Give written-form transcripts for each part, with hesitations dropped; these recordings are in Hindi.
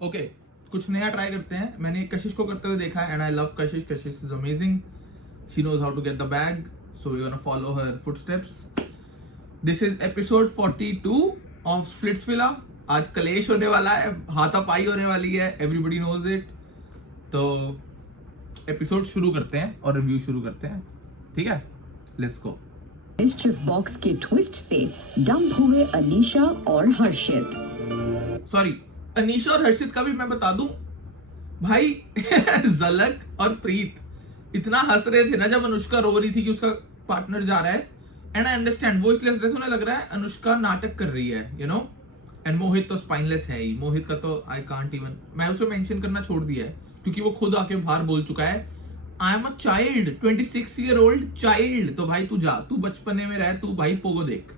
ओके कुछ नया ट्राई करते हैं. मैंने कशिश को करते हुए देखा है and I love Kashish. Kashish is amazing. She knows how to get the bag, so we gonna follow her footsteps. This is episode 42 of Splitsvilla. आज कलेश होने वाला है, हाथापाई होने वाली है, एवरीबडी नोज इट. तो एपिसोड शुरू करते हैं और रिव्यू शुरू करते हैं. ठीक है, लेट्स गो. मिस्ट्रिफ बॉक्स के ट्विस्ट से डंप हुए अनीशा और हर्षित. सॉरी, अनीशा और हर्षित का भी मैं बता दूं भाई. झलक और प्रीत इतना हंस रहे थे ना जब अनुष्का रो रही थी कि उसका पार्टनर जा रहा है. एंड आई अंडरस्टैंड, वो इसलिए हंस रहे थे, उन्हें लग रहा है अनुष्का नाटक कर रही है, यू नो. एंड मोहित तो स्पाइनलेस है ही. मोहित का तो आई कांट इवन, मैं उसे मेंशन करना छोड़ दिया है क्योंकि वो खुद आके बाहर बोल चुका है I am a child, 26-year-old child. तो भाई तू जा, तू बचपने में रह, तू भाई पोगो देख.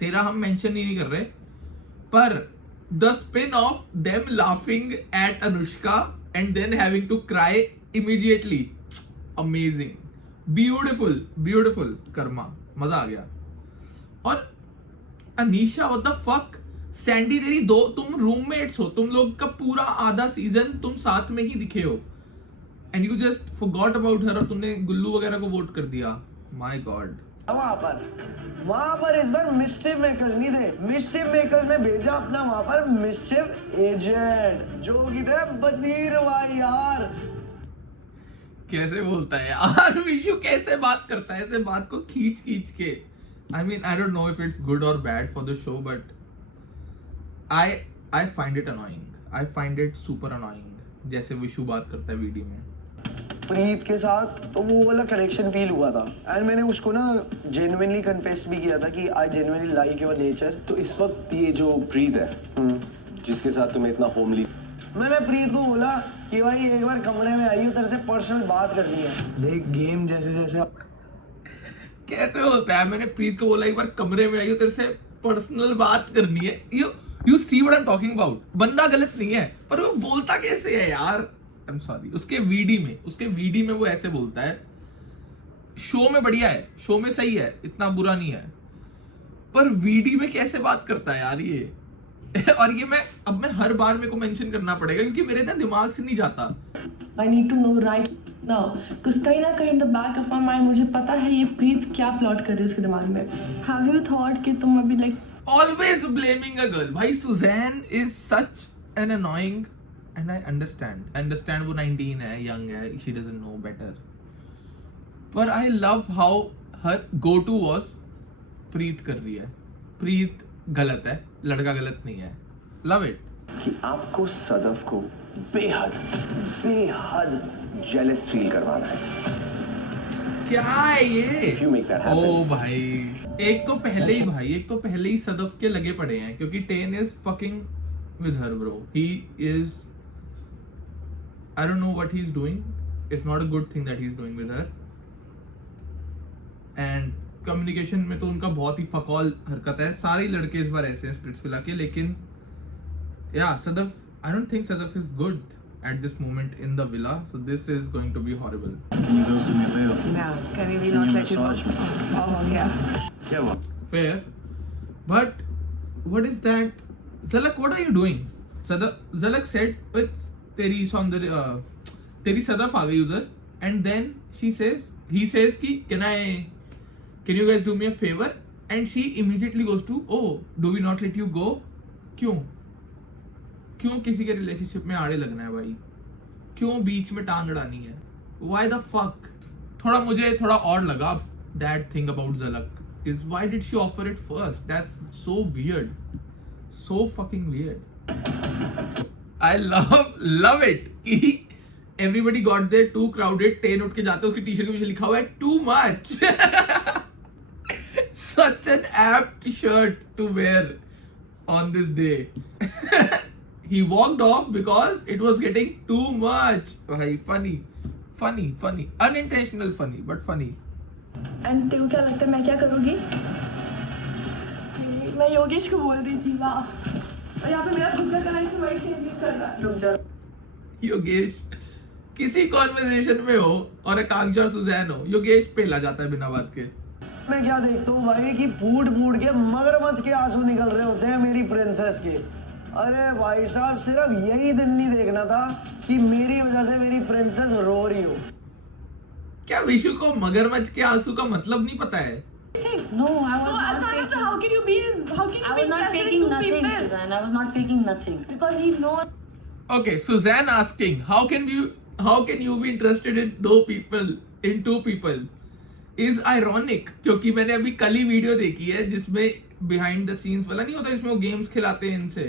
तेरा हम मेंशन ही नहीं कर रहे. पर the spin of them laughing at Anushka and then having to cry immediately, amazing, beautiful beautiful. Karma, मजा आ गया. और Anisha, what the fuck. Sandy तेरी दो, तुम रूममेट्स हो, तुम लोग का पूरा आधा सीजन तुम साथ में ही दिखे हो and you just forgot about her और तुमने गुल्लू वगैरह को वोट कर दिया. My God. वहां पर इस बार मिस्चिफ मेकर्स नहीं थे. मिस्चिफ मेकर्स ने भेजा अपना वहां पर मिस्चिफ एजेंट जो कि थे बसीर भाई. यार कैसे बोलता है यार विशु, कैसे बात करता है ऐसे, बात को खींच खींच के. I mean I don't know if it's good or bad for the show, but I find it annoying. I find it super annoying जैसे विशु बात करता है वीडियो में. प्रीत के साथ तो वो वाला कनेक्शन फील हुआ था एंड मैंने उसको ना जेन्युइनली कन्फेस भी किया था कि I genuinely like your nature. तो इस वक्त ये जो प्रीत है जिसके साथ तुम्हें इतना होमली, मैंने प्रीत को बोला कि भाई एक बार कमरे में आई, तेरे से पर्सनल बात करनी है. देख गेम जैसे जैसे कैसे होता है. मैंने प्रीत को बोला एक बार कमरे में आई हो, तेरे से पर्सनल बात करनी है. You see what I am talking about. बंदा गलत नहीं है पर वो बोलता कैसे है यार. I am sorry. उसके वीडी में वो ऐसे बोलता है. शो में बढ़िया है, शो में सही है, इतना बुरा नहीं है, पर वीडी में कैसे बात करता है यार ये. और ये मैं हर बार मेरे को मेंशन करना पड़ेगा क्योंकि मेरे ना दिमाग से नहीं जाता. I need to know right now, because कहीं ना कहीं in the back of my mind मुझे पता है ये प्रीत क्या प्लॉट कर रही है उसके दिमाग में. Have you thought कि तुम अभी like Always blaming a girl. भाई Suzanne is such an annoying, and I understand वो 19 है, young है, she doesn't know better. पर I love how her go-to was प्रीत कर रही है. प्रीत गलत है, लड़का गलत नहीं है. Love it. कि आपको सदफ को बेहद जेलस फील करवाना है. क्या है ये? If you make that happen. ओ भाई, एक तो पहले ही सदफ के लगे पड़े हैं क्योंकि ten is fucking with her bro. He is, I don't know what he is doing. It's not a good thing that he is doing with her. And communication में तो उनका बहुत ही फकौल हरकत है. सारे ही लड़के इस बार ऐसे हैं स्प्लिट्सविला के. लेकिन या Sadaf, I don't think Sadaf is good at this moment in the villa, so this is going to be horrible. Can you do me a favor? no, can we Can not you let you massage me? oh yeah. क्या हुआ? Fair, but what is that? Zalak, what are you doing? Zalak said it's तेरी सौंदर्य, तेरी सदफ आ गई उधर, and then he says कि can you guys do me a favor, and she immediately goes to, oh, do we not let you go? क्यों किसी के रिलेशनशिप में आड़े लगना है भाई? क्यों बीच में टांग अड़ानी है? Why the fuck? मुझे थोड़ा और लगा that thing about Zalak is why did she offer it first? That's so weird, so fucking weird. I love it कि everybody got there too crowded. 10 उठ के जाते, उसकी टी-शर्ट के पीछे लिखा हुआ है too much. Such an apt shirt to wear on this day. He walked off because it was getting too much. भाई funny, unintentional funny, but funny. And तेरे को क्या लगता है मैं क्या करूँगी? मैं योगेश को बोल रही थी. वाह, और यहाँ पे मेरा खुद का कनेक्शन वही चेंज कर रहा है. रुक जा. योगेश किसी कॉन्वर्सेशन में हो और आकांक्षा और सुजैन हो, योगेश पेला जाता है बिना बात के. मैं क्या देखता हूँ भाई कि फूट के मगरमच्छ के आंसू निकल रहे होते हैं मेरी प्रिंसेस के. अरे भाई साहब सिर्फ यही दिन नहीं देखना था कि मेरी वजह से मेरी प्रिंसेस रो रही हो। क्या विशु को मगरमच्छ के आंसू का मतलब नहीं पता है? No, I was not faking. How can you be? How can you I be was not interested faking in two nothing, people? Suzanne. I was not faking nothing. Because he knows. Okay, Suzanne asking, how can you be interested in two people is ironic, क्योंकि मैंने अभी कल ही वीडियो देखी है जिसमें बिहाइंड द सीन्स वाला नहीं होता, इसमें वो गेम्स खिलाते हैं इनसे,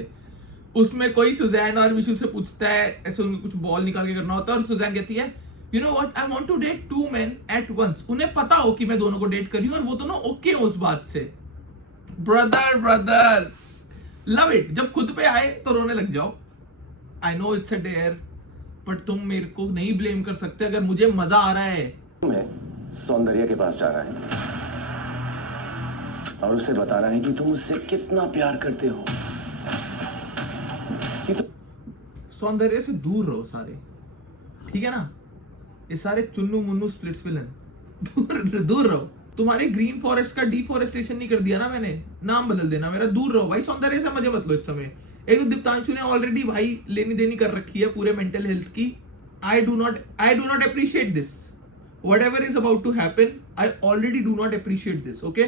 उसमें कोई सुजैन और विशु से पूछता है, ऐसे उनको कुछ बॉल निकाल के करना होता है और सुजैन कहती है you know what, I want to date 2 men at once। उन्हें पता हो कि मैं दोनों को डेट कर रही हूँ और वो दोनों ओके हो उस बात से। Brother love it. जब खुद पे आए तो रोने लग जाओ। I know it's a dare, but तुम मेरे को नहीं ब्लेम कर सकते अगर मुझे मजा आ रहा है। मैं सौंदर्य के पास जा रहा है और उसे बता रहा है कि तुम उससे कितना प्यार करते हो, कि सौंदर्य से दूर रहो सारे, ठीक है ना? ये सारे चुन्नू मुन्नू स्प्लिट्स विलन दूर रहो। तुम्हारे ग्रीन फॉरेस्ट का डिफॉरेस्टेशन नहीं कर दिया ना मैंने, नाम बदल देना मेरा। दूर रहो भाई, सौंदर्य से मजे मत लो इस समय। एक तो दीप्तांशु ने ऑलरेडी भाई लेनी देनी कर रखी है पूरे मेंटल हेल्थ की। आई do not appreciate this. Whatever is about to happen, I already do not appreciate this. Okay,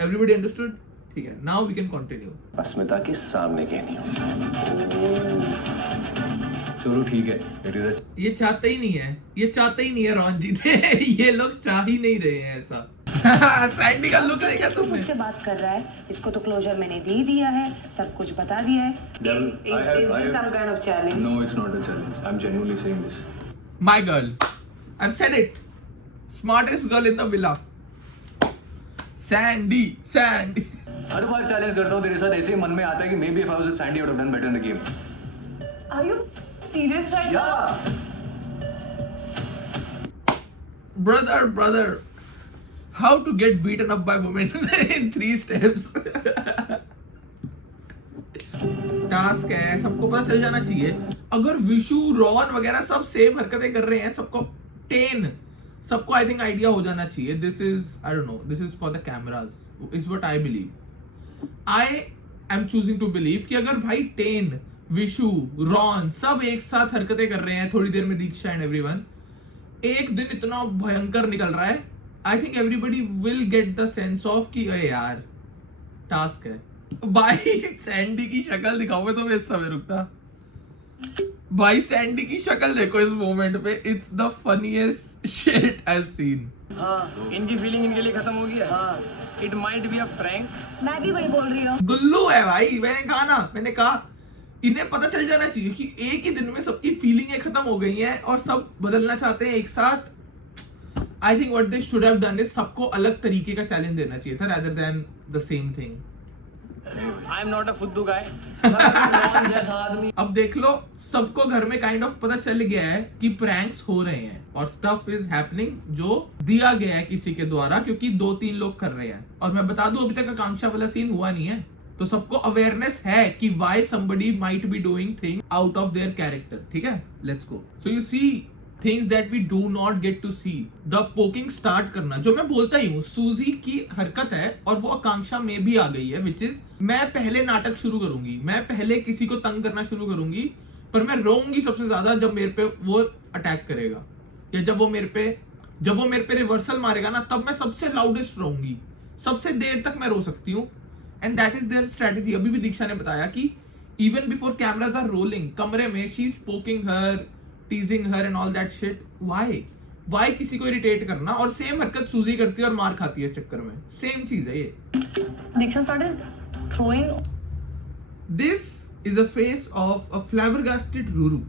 everybody understood? ठीक है, now we can continue. अस्मिता के सामने कहनी हो। चलो ठीक है, इट इज ये चाहते ही नहीं है रॉन जीते ये लोग चाह ही नहीं रहे हैं ऐसा। सैंडी का लुक देखा तुमने? मुझसे बात कर रहा है, इसको तो क्लोजर मैंने दे दिया है, सब कुछ बता दिया है। Is this some kind of challenge? No it's not a challenge, I am genuinely saying this. My girl, I've said it. Smartest girl in the villa. Sandy. Her bar challenge करता हूँ तेरे साथ, ऐसे ही मन में आता है कि may be if I was with Sandy I would have done better in the game. Are you serious right now? Brother. How to get beaten up by women in 3 steps. Task है, सबको पता चल जाना चाहिए। अगर विशु रॉन वगैरह सब सेम हरकतें कर रहे हैं, सबको आई थिंक आइडिया हो जाना चाहिए। This is I don't know, this is for the cameras is what I believe. I am choosing to believe कि अगर भाई टेन, विशु, रॉन सब एक साथ हरकतें कर रहे हैं, थोड़ी देर में दीक्षा एंड एवरीवन, एक दिन इतना भयंकर निकल रहा है, I think everybody will get the sense of कि अरे यार टास्क है। भाई सैंडी की शक्ल दिखाओ, मैं तुम्हें इस समय रुकता। भाई सैंडी की शक्ल देखो इस मोमेंट पे, it's the funniest shit I have seen. हाँ इनकी फीलिंग इनके लिए खत्म हो गई है। हाँ it might be a prank. मैं भी वही बोल रही हूँ। गुल्लू है भाई, मैंने कहा इन्हें पता चल जाना चाहिए कि एक ही दिन में सबकी फीलिंगें खत्म हो गई हैं और सब बदलना चाहते हैं एक साथ। I think what they should have done is सबको अलग तरीके का चैलेंज देना चाहिए था rather than the same thing. I am not a फुद्दू गाय। जैसा आदमी। अब देख लो, सबको घर में काइंड ऑफ पता चल गया है कि प्रैंक्स हो रहे हैं और स्टफ इज हैपनिंग जो दिया गया है किसी के द्वारा, क्योंकि 2-3 लोग कर रहे हैं। और मैं बता दूं अभी तक आकांक्षा वाला सीन हुआ नहीं है, तो सबको अवेयरनेस है कि why somebody might be doing things out of their character. ठीक है, let's go. So you see things that we do not get to see. The poking start करना, जो मैं बोलता ही हूँ, सूजी की हरकत है और वो आकांक्षा में भी आ गई है, which is मैं पहले नाटक शुरू करूंगी, मैं पहले किसी को तंग करना शुरू करूंगी, पर मैं रोऊंगी सबसे ज्यादा जब मेरे पे वो अटैक करेगा, या जब वो मेरे पे रिवर्सल मारेगा ना, तब मैं सबसे लाउडेस्ट रोऊंगी, सबसे देर तक मैं रो सकती हूँ। And that is their strategy. अभी भी दीक्षा ने बताया कि even before cameras are rolling, कमरे में she is poking her, teasing her and all that shit. Why किसी को इरिटेट करना? और सेम हरकत सूजी करती है और मार खाती है चक्कर में, सेम चीज है ये। Diksha started throwing. This is a face of a फ्लैबरगास्टेड Ruru.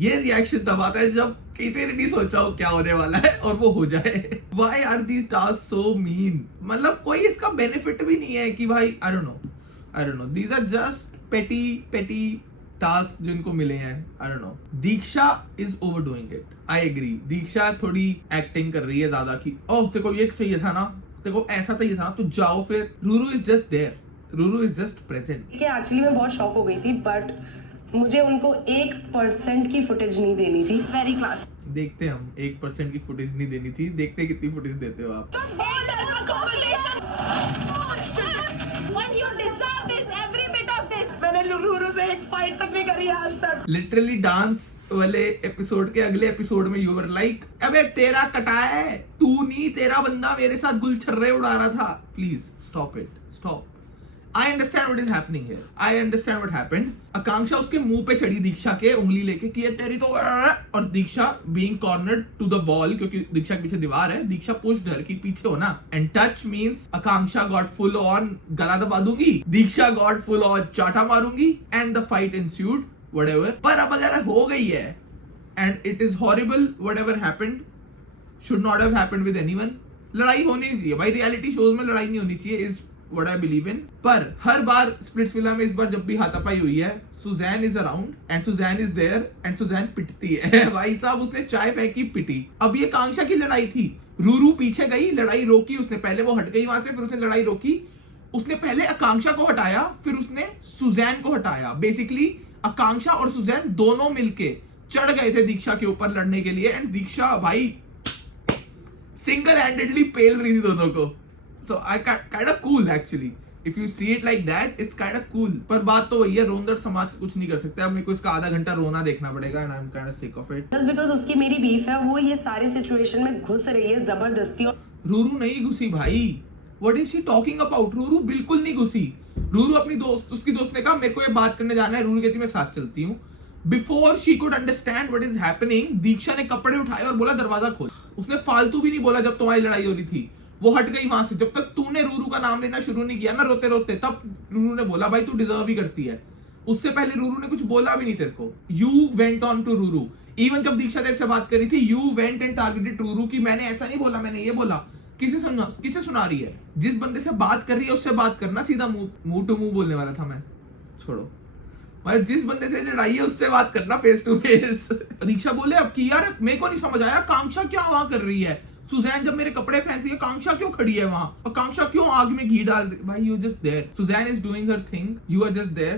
ये रिएक्शन तब आता है जब किसी ने नहीं सोचा हो क्या होने वाला है और वो हो जाए। Why are these task so mean? मतलब कोई इसका बेनिफिट भी नहीं है कि भाई I don't know, these are just petty task जिनको मिले हैं। I don't know. Diksha is overdoing it, I agree. Diksha थोड़ी एक्टिंग कर रही है ज्यादा की, ओह तेरे को ये चाहिए था ना, तेरे को ऐसा चाहिए था ना, तो जाओ फिर। Ruru is just there, Ruru is just present. Actually मैं बहुत शॉक हो गई थी, बट मुझे उनको 1% की फुटेज नहीं देनी थी। Very class. देखते हम 1% की फुटेज नहीं देनी थी, देखते कितनी फुटेज देते हो आप। मैंने रूरू से एक फाइट तक नहीं करी आज तक। लिटरली डांस वाले एपिसोड के अगले एपिसोड में यू वर लाइक, अबे तेरा कटा है, तू नहीं, तेरा बंदा मेरे साथ गुलछर्रे उड़ा रहा था। Please stop it, stop. I understand what is happening here. I understand what happened. आकांक्षा उसके मुंह पे चढ़ी दीक्षा के, उंगली लेके कि ये तेरी तो, और दीक्षा being cornered to the wall, क्योंकि दीक्षा के पीछे दीवार है, दीक्षा pushed her कि पीछे हो ना, and touch means Akanksha got full on गला दबा दूंगी, दीक्षा got full on चाटा मारूंगी, and the fight ensued, whatever. पर अब अगर हो गई है, and it is horrible, whatever happened should not have happened with anyone. लड़ाई होनी नहीं चाहिए भाई, रियलिटी शोज में लड़ाई नहीं होनी चाहिए, is what I believe in. पर हर बार स्प्लिट्सविला में इस बार जब भी हाथापाई हुई है, Suzanne is around and Suzanne is there and Suzanne पिटती है। भाई साहब उसने चाय फेंकी, पिटी। अब ये आकांक्षा की लड़ाई थी, रूरू पीछे गई, लड़ाई रोकी उसने, पहले वो हट गई वहां से, फिर उसने लड़ाई रोकी, उसने पहले आकांक्षा को हटाया, फिर उसने सुजैन को हटाया। बेसिकली आकांक्षा और सुजैन दोनों मिलके चढ़ गए थे दीक्षा के ऊपर लड़ने के लिए, एंड दीक्षा भाई सिंगल हैंडेडली पेल रही थी दोनों को। So I kind of cool actually. If you see it like that, it's kind of cool. पर बात तो वही है, रोंदड़ समाज कुछ नहीं कर सकते। अब मेरे को इसका आधा घंटा रोना देखना पड़ेगा, and I'm kind of sick of it. Just because उसकी मेरी बीफ है, वो ये सारे सिचुएशन में घुस रही है जबरदस्ती। रूरू नहीं घुसी भाई। What is she talking about? Ruru बिल्कुल नहीं घुसी। रूरू अपनी दोस्त, उसकी दोस्त ने कहा मेरे को ये बात करने जाना है, रूरू कहती मैं साथ चलती हूँ। Before she could understand what is happening, दीक्षा ने कपड़े उठाए और बोला दरवाजा खोल। उसने फालतू भी नहीं बोला जब तुम्हारी लड़ाई हो रही थी, वो हट गई वहां से। जब तक तूने रूरू का नाम लेना शुरू नहीं किया ना रोते रोते, तब रूरू ने बोला भाई तू डिजर्व ही करती है। उससे पहले रूरू ने कुछ बोला भी नहीं तेरे को। You went on to Ruru. Even जब दीक्षा तेरे से बात करी थी, you went and targeted Ruru की मैंने ऐसा नहीं बोला, मैंने ये बोला। किसे सुना रही है? जिस बंदे से बात कर रही है उससे बात करना, सीधा मुंह टू मुंह बोलने वाला था मैं, छोड़ो। मतलब जिस बंदे से लड़ाई है उससे बात करना फेस टू फेस। दीक्षा बोले अब कि यार मेरे को नहीं समझ आया, आकांक्षा क्या वहां कर रही है? सुजैन जब मेरे कपड़े फेंक रही है, आकांक्षा क्यों खड़ी है वहां? आकांक्षा क्यों आग में घी डाल रही? भाई you just there, Suzanne is doing her thing, you are just there.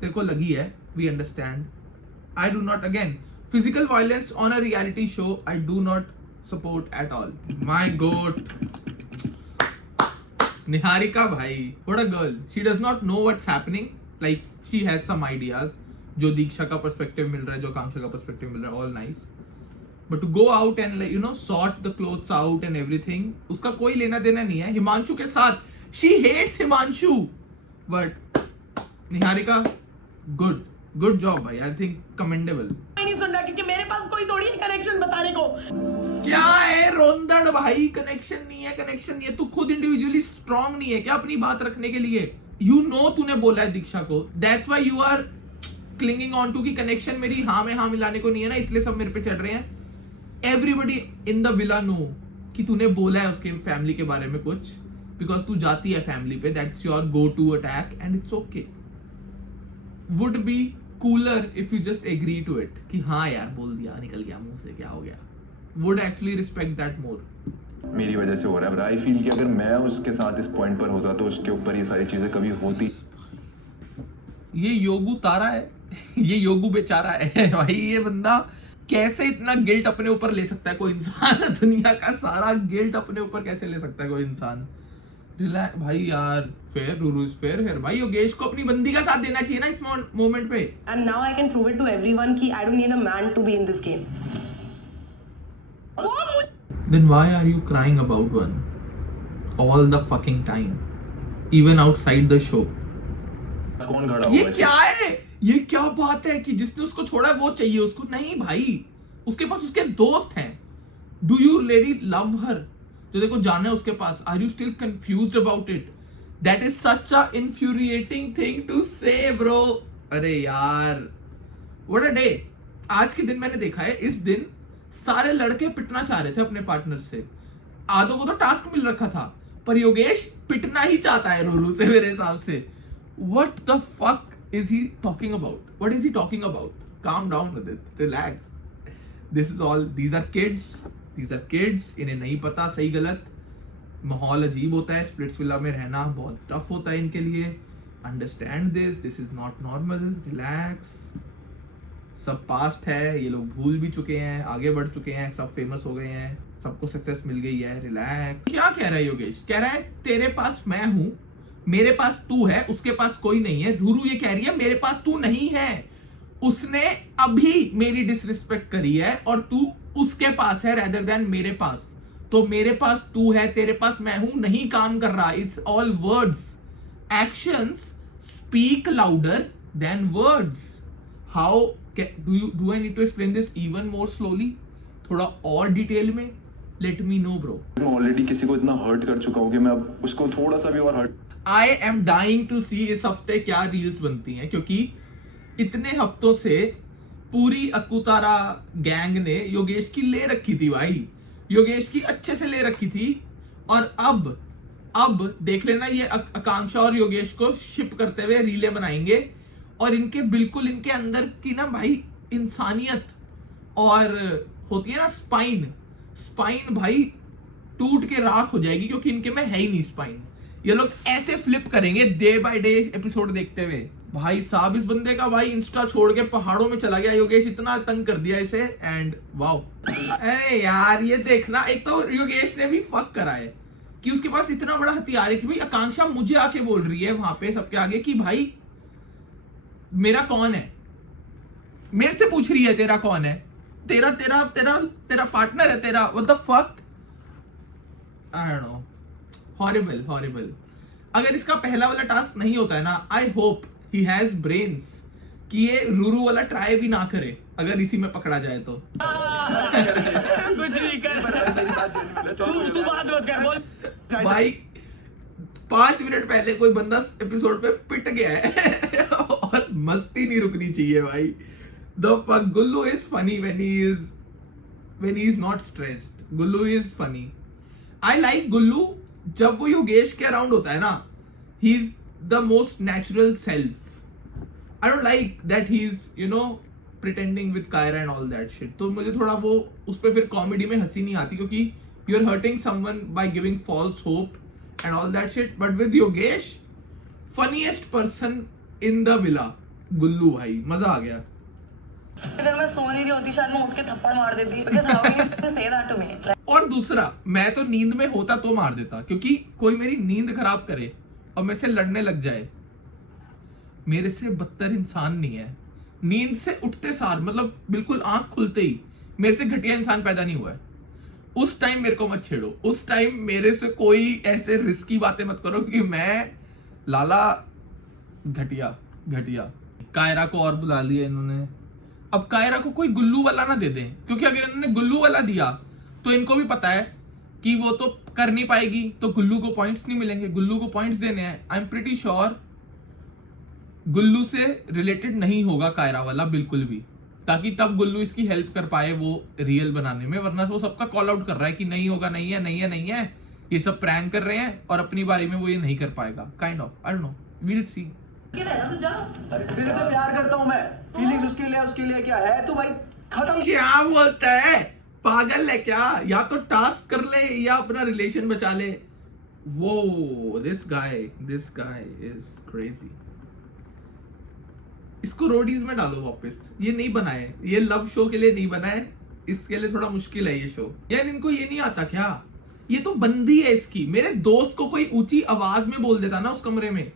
तेरे को लगी है, we understand. I do not, again physical violence on a reality show I do not support at all. My god, Niharika भाई, what a girl. She does not know what's happening, like she has some ideas. जो दीक्षा का पर्सपेक्टिव मिल रहा है, जो आकांक्षा का पर्सपेक्टिव मिल रहा है, all nice, but to go out and you know sort the clothes out and everything, उसका कोई लेना देना नहीं है हिमांशु के साथ। she hates Himanshu, but Niharika good job भाई, I think commendable। नहीं सुन रहा क्योंकि मेरे पास कोई थोड़ी है कनेक्शन बताने को। क्या है रोंदड़ भाई? कनेक्शन नहीं है, तू खुद इंडिविजुअली स्ट्रांग नहीं है क्या अपनी बात रखने के लिए? you know तूने बोला है दीक्षा को, that's why you are clinging on to कि कनेक्शन मेरी हाँ में हाँ मिलाने को नहीं है ना, इसलिए सब मेरे पे चढ़ रहे हैं। Everybody in the villa know कि तूने बोला है उसके फैमिली के बारे में कुछ, because तू जाती है फैमिली पे, that's your go-to attack and it's okay. Would be cooler if you just agree to it कि हाँ यार बोल दिया, निकल गया मुंह से, क्या हो गया? Would actually respect that more. मेरी वजह से हो रहा है, but I feel कि अगर मैं उसके साथ इस पॉइंट पर होता तो उसके ऊपर ये सारी चीजें कभी होती। ये योगू तारा है, ये योगू बेचारा है भाई। ये बंदा कैसे इतना गिल्ट अपने ऊपर ले सकता है कोई इंसान? दुनिया का सारा गिल्ट अपने ऊपर कैसे ले सकता है कोई इंसान? रिलैक्स भाई यार, fair, Ruru is fair here भाई। योगेश को अपनी बंदी का साथ देना चाहिए ना इस मोमेंट पे। And now I can prove it to everyone कि I don't need a man to be in this game. Then why are you crying about one all the fucking time, even outside the show? कौन खड़ा ये हुआ क्या है? ये क्या बात है कि जिसने उसको छोड़ा वो चाहिए उसको? नहीं भाई, उसके पास उसके दोस्त हैं। Do you really love her? जो देखो जाना है उसके पास, are you still confused about it? That is such a infuriating thing to say bro. अरे यार व्हाट अ डे। आज के दिन मैंने देखा है, इस दिन सारे लड़के पिटना चाह रहे थे अपने पार्टनर से। आधों को तो टास्क मिल रखा था, पर योगेश पिटना ही चाहता है रूरू से मेरे हिसाब से। What the fuck is he talking about? What is he talking about? Calm down with it, relax. This is all, these are kids, इन्हें नहीं पता सही गलत। माहौल अजीब होता है, स्प्लिट्सविला में रहना बहुत टफ होता है इनके लिए। Understand this is not normal, relax। सब पास्ट है, ये लोग भूल भी चुके हैं, आगे बढ़ चुके हैं, सब फेमस हो गए हैं, सबको सक्सेस मिल गई है, रिलैक्स। क्या कह रहा है योगेश? कह रहा है तेरे पास मैं हूं, मेरे पास तू है, उसके पास कोई नहीं है। रूरू ये कह रही है मेरे पास तू नहीं है, उसने अभी मेरी डिसरिस्पेक्ट करी है और तू उसके पास है रेदर देन मेरे पास। तो मेरे पास तू है, तेरे पास मैं हूं, नहीं काम कर रहा। It's all words, actions speak louder than words. How do I need to explain this even more slowly, थोड़ा और डिटेल में? Let me know bro. मैं ऑलरेडी किसी को इतना हर्ट कर चुका हूं कि मैं अब उसको थोड़ा सा भी और hurt. I am dying to see इस हफ्ते क्या रील्स बनती हैं, क्योंकि इतने हफ्तों से पूरी अकुतारा गैंग ने योगेश की ले रखी थी भाई, योगेश की अच्छे से ले रखी थी। और अब देख लेना, ये आकांक्षा और योगेश को शिप करते हुए रीलें बनाएंगे और इनके बिल्कुल इनके अंदर की ना भाई इंसानियत और होती है ना स्पाइन भाई टूट के राख हो जाएगी, क्योंकि इनके में है ही नहीं स्पाइन। ये लोग ऐसे फ्लिप करेंगे डे बाय डे एपिसोड देखते हुए। भाई साहब इस बंदे का भाई इंस्टा छोड़ के पहाड़ों में चला गया योगेश, इतना तंग कर दिया इसे। एंड वाओ, अरे यार ये देखना, एक तो योगेश ने भी फक करा है कि उसके पास इतना बड़ा हथियार है कि भाई आकांक्षा मुझे आके बोल रही है वहां पे सबके आगे कि भाई मेरा कौन है, मेरे से पूछ रही है तेरा कौन है, तेरा तेरा तेरा तेरा पार्टनर है तेरा, what the fuck, I don't no, horrible. अगर इसका पहला वाला टास्क नहीं होता है ना, I hope he has brains कि ये रूरू वाला ट्राई भी ना करे अगर इसी में पकड़ा जाए तो। कुछ नहीं कर, तू बात मत कर, बोल भाई 5 मिनट पहले कोई बंदा एपिसोड पे पिट गया है और मस्ती नहीं रुकनी चाहिए भाई। The fuck, Gullu is funny when he is not stressed. Gullu is funny. I like Gullu जब वो योगेश के अराउंड होता है ना, he is the most natural self. I don't like that he is, you know, pretending with Kyra and all that shit. तो मुझे थोड़ा वो उस पे फिर कॉमेडी में हंसी नहीं आती, क्योंकि you are hurting someone by giving false hope and all that shit. But with Yogesh, funniest person in the villa, Gullu भाई, मजा आ गया। अगर मैं सो नहीं रही होती शायद मैं उठ के थप्पड़ मार देती, because how can you say that to me? और दूसरा, मैं तो नींद में होता तो मार देता, क्योंकि कोई मेरी नींद खराब करे और मेरे से लड़ने लग जाए, मेरे से बदतर इंसान नहीं है। नींद से उठते सार, मतलब बिल्कुल आंख खुलते ही मेरे से घटिया इंसान पैदा नहीं हुआ है। उस टाइम मेरे को मत छेड़ो, उस टाइम मेरे से कोई ऐसे रिस्की बातें मत करो, क्योंकि मैं लाला घटिया। कायरा को और बुला लिया इन्होंने। अब कायरा को कोई गुल्लू वाला ना दे दें, क्योंकि अगर इन्होंने गुल्लू वाला दिया तो इनको भी पता है कि वो तो कर नहीं पाएगी, तो गुल्लू को पॉइंट्स नहीं मिलेंगे। गुल्लू को पॉइंट्स देने हैं। आई एम प्रीटी श्योर गुल्लू से रिलेटेड नहीं होगा कायरा वाला बिल्कुल भी, ताकि तब गुल्लू इसकी हेल्प कर पाए वो रियल बनाने में, वरना वो सबका कॉल आउट कर रहा है कि नहीं होगा, नहीं है, ये सब प्रैंक कर रहे हैं और अपनी बारी में वो ये नहीं कर पाएगा, kind of. I don't know, we'll see. तेरे से प्यार करता हूं मैं, फीलिंग्स उसके लिए क्या है तू भाई, खत्म। क्या बोलता है, पागल है क्या? या तो टास्क कर ले या अपना रिलेशन बचा ले। वो दिस गाय इज क्रेजी। इसको रोडीज में डालो वापस, ये नहीं बनाए, ये लव शो के लिए नहीं बना है, इसके लिए थोड़ा मुश्किल है ये शो। यार इनको ये नहीं आता क्या? ये तो बंदी है इसकी। मेरे दोस्त को कोई ऊंची आवाज में बोल देता ना उस कमरे में,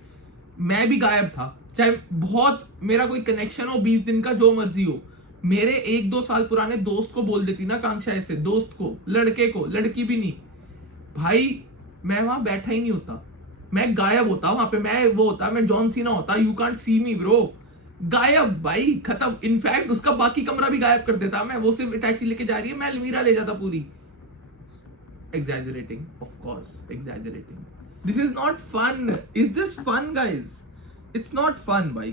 मैं भी गायब था, चाहे बहुत मेरा कोई कनेक्शन हो 20 दिन का, जो मर्जी हो। मेरे 1-2 साल पुराने दोस्त को बोल देती ना कांक्षा ऐसे, दोस्त को, लड़के को, लड़की भी नहीं भाई, मैं वहां बैठा ही नहीं होता, मैं गायब होता वहां पे। मैं वो होता, मैं जॉन सीना होता, you can't see me bro, गायब भाई, खत्म। इनफैक्ट उसका बाकी कमरा भी गायब कर देता मैं, वो सिर्फ अटैची लेके जा रही है, मैं अलमीरा ले जाता पूरी। Exaggerating, of course, exaggerating. This is not fun. Is this fun, guys? It's not fun, भाई।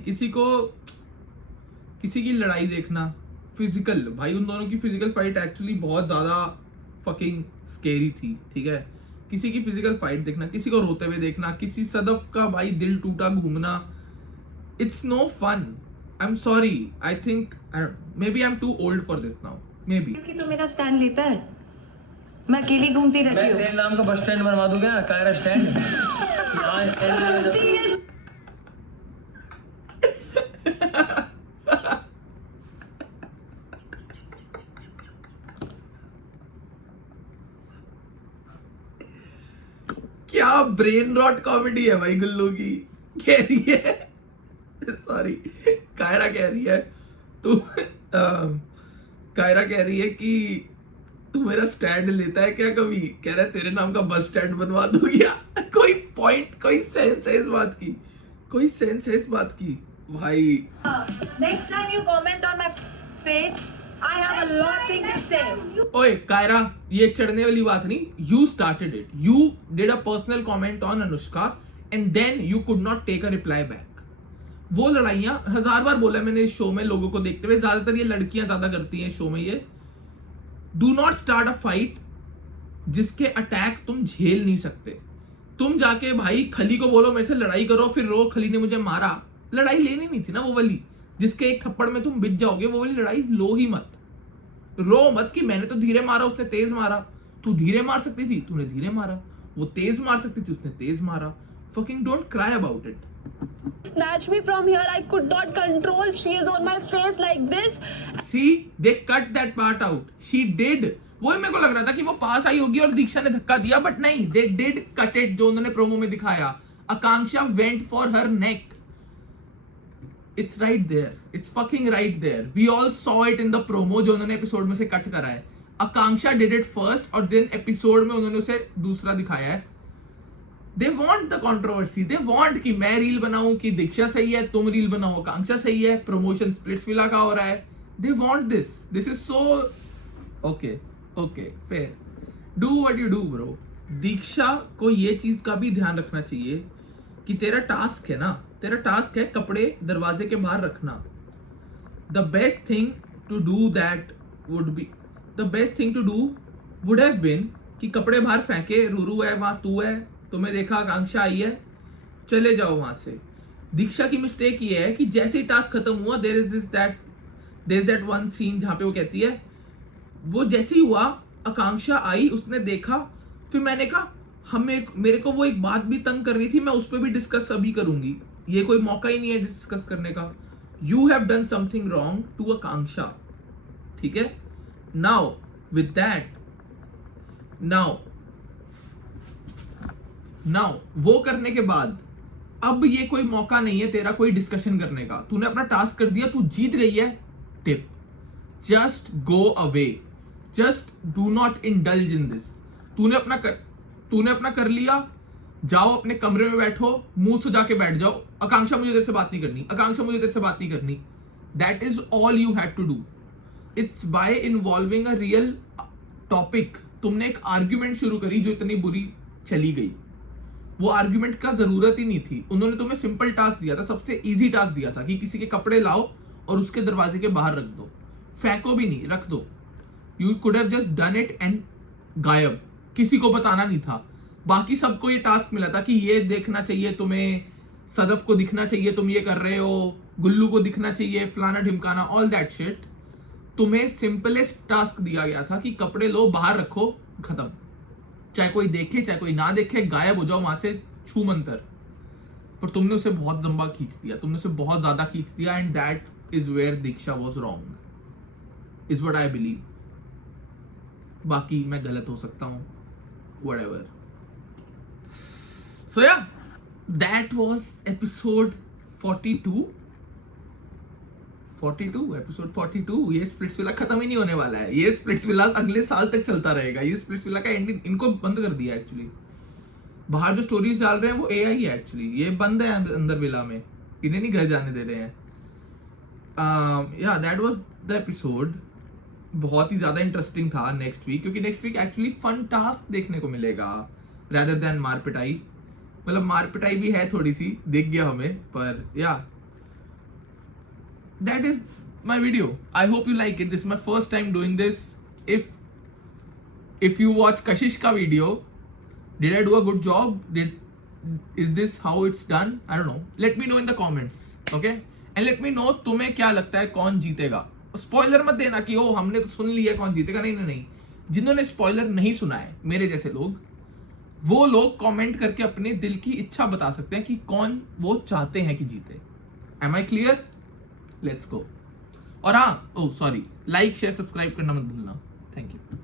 किसी की लड़ाई देखना, फिजिकल, भाई उन दोनों की फिजिकल फाइट एक्चुअली बहुत ज्यादा फकिंग स्केरी थी, ठीक है। किसी की फिजिकल फाइट देखना, किसी को रोते हुए देखना, किसी सदफ का भाई दिल टूटा घूमना, it's no fun. I'm sorry. I think maybe I'm too old for this now. Maybe. कि तो मेरा स्टैंड लेता है, मैं अकेली घूमती रहती मैं हूँ। तेरे नाम का बस स्टैंड बनवा दूंगा, कायरा स्टैंड। यहाँ स्टैंड क्या ब्रेन रॉट कॉमेडी है भाई गुल्लू की। कह रही है सॉरी कायरा कह रही है तू कायरा कह रही है कि तू मेरा स्टैंड लेता है क्या कभी, कह रहा है तेरे नाम का बस स्टैंड बनवा दो क्या। कोई पॉइंट कोई सेंस है इस बात की, कोई सेंस है इस बात की भाई। Next time you comment on my face, I have a lot thing to say. ओए कायरा ये चढ़ने वाली बात नहीं, you started it, you did a personal comment on Anushka and then you could not take a reply back। वो लड़ाइयां 1000 बार बोला मैंने इस शो में लोगों को देखते हुए, ज्यादातर ये लड़कियां ज्यादा करती हैं शो में ये। Do not start a fight जिसके अटैक तुम झेल नहीं सकते। तुम जाके भाई खली को बोलो मेरे से लड़ाई करो, फिर रो खली ने मुझे मारा, लड़ाई लेनी नहीं थी ना वो वाली जिसके एक थप्पड़ में तुम बिक जाओगे। वो वाली लड़ाई लो ही मत, रो मत कि मैंने तो धीरे मारा उसने तेज मारा। तू धीरे मार सकती थी, तूने धीरे मारा, वो तेज मार सकती थी, उसने तेज मारा। Fucking don't cry about it. Snatch me from here. I could not control. She is on my face like this. See, they cut that part out. She did. वो मेरे को लग रहा था कि वो पास आई होगी और दीक्षा ने धक्का दिया, बट नहीं, they did cut it जो उन्होंने प्रोमो में दिखाया। आकांक्षा went for her neck. It's right there. It's fucking right there. We all saw it in the promo जो उन्होंने एपिसोड में से कट करा है। आकांक्षा did it first और then एपिसोड में उन्होंने उसे दूसरा दिखाया है। They want the controversy. They want कि मैं रील बनाऊं कि दीक्षा सही है, तुम रील बनाओ आकांक्षा सही है, प्रमोशन स्प्लिट्सविला का हो रहा है। They want this. This is so okay, fair. Do what you do, bro. दीक्षा को ये चीज का भी ध्यान रखना चाहिए कि तेरा टास्क है ना, तेरा टास्क है कपड़े दरवाजे के बाहर रखना। The best thing to do that would be, the best thing to do would have been कि कपड़े बाहर फेंके, रूरू है वहां, तू है, तुम्हें देखा आकांक्षा आई है, चले जाओ वहां से। दीक्षा की मिस्टेक ये है कि जैसे ही टास्क खत्म हुआ there is that one scene जहां पे वो कहती है, वो जैसे ही हुआ आकांक्षा आई, उसने देखा, फिर मैंने कहा मेरे को वो एक बात भी तंग कर रही थी, मैं उस पर भी डिस्कस अभी करूंगी, ये कोई मौका ही नहीं है डिस्कस करने का। You have done something wrong to Akanksha, ठीक है। नाउ विद दैट, नाउ वो करने के बाद अब ये कोई मौका नहीं है तेरा कोई डिस्कशन करने का। तूने अपना टास्क कर दिया, तू जीत गई है, tip just go away, just do not indulge in this. तूने अपना कर लिया, जाओ अपने कमरे में बैठो, मुंह सुजा के बैठ जाओ, आकांक्षा मुझे तेरे से बात नहीं करनी, आकांक्षा मुझे तेरे से बात नहीं करनी। That is all you had to do. It's by involving a real topic. तुमने एक आर्ग्यूमेंट शुरू करी जो इतनी बुरी चली गई। वो आर्ग्यूमेंट का जरूरत ही नहीं थी। उन्होंने तुम्हें सिंपल टास्क दिया था, सबसे इजी टास्क दिया था कि किसी के कपड़े लाओ और उसके दरवाजे के बाहर रख दो, फेंको भी नहीं, रख दो। You could have just done it and गायब, किसी को बताना नहीं था। बाकी सबको ये टास्क मिला था कि ये देखना चाहिए तुम्हें, सदफ को दिखना चाहिए तुम ये कर रहे हो, गुल्लू को दिखना चाहिए, फलाना ढिमकाना, ऑल दैट शिट। तुम्हें सिंपलेस्ट टास्क दिया गया था कि कपड़े लो, बाहर रखो, खत्म। चाहे कोई देखे चाहे कोई ना देखे, गायब हो जाओ वहां से, छू मंतर। पर तुमने उसे बहुत लंबा खींच दिया, तुमने उसे बहुत ज्यादा खींच दिया, and that is where Diksha was wrong, is what I believe. बाकी मैं गलत हो सकता हूं, व्हाटएवर। सो या दैट वाज एपिसोड 42, एपिसोड 42। ये स्प्लिट्सविला खत्म ही नहीं होने वाला है, ये स्प्लिट्सविला अगले साल तक चलता रहेगा। ये स्प्लिट्सविला का एंडिंग इनको बंद कर दिया एक्चुअली। बाहर जो स्टोरीज डाल रहे हैं वो एआई है एक्चुअली, ये बंद है अंदर विला में, इन्हें नहीं घर जाने दे रहे हैं। या दैट वाज द एपिसोड। बहुत ही ज्यादा इंटरेस्टिंग था नेक्स्ट वीक, क्योंकि next week actually fun task देखने को मिलेगा rather than मार पिटाई। मतलब मार पिटाई भी है थोड़ी सी, दिख गया हमें, पर या that is my video. I hope you like it. This is my first time doing this. If you watch Kashish ka video, did I do a good job? Is this how it's done? I don't know. Let me know in the comments, okay? And let me know तुम्हें क्या लगता है कौन जीतेगा। स्पॉइलर मत देना कि ओ हमने तो सुन लिया कौन जीतेगा, नहीं। जिन्होंने स्पॉइलर नहीं सुना है, मेरे जैसे लोग, वो लोग कमेंट करके अपने दिल की इच्छा बता सकते हैं कि कौन वो चाहते हैं कि जीते। Am I clear? Let's go. और हाँ, लाइक शेयर सब्सक्राइब करना मत भूलना। Thank you.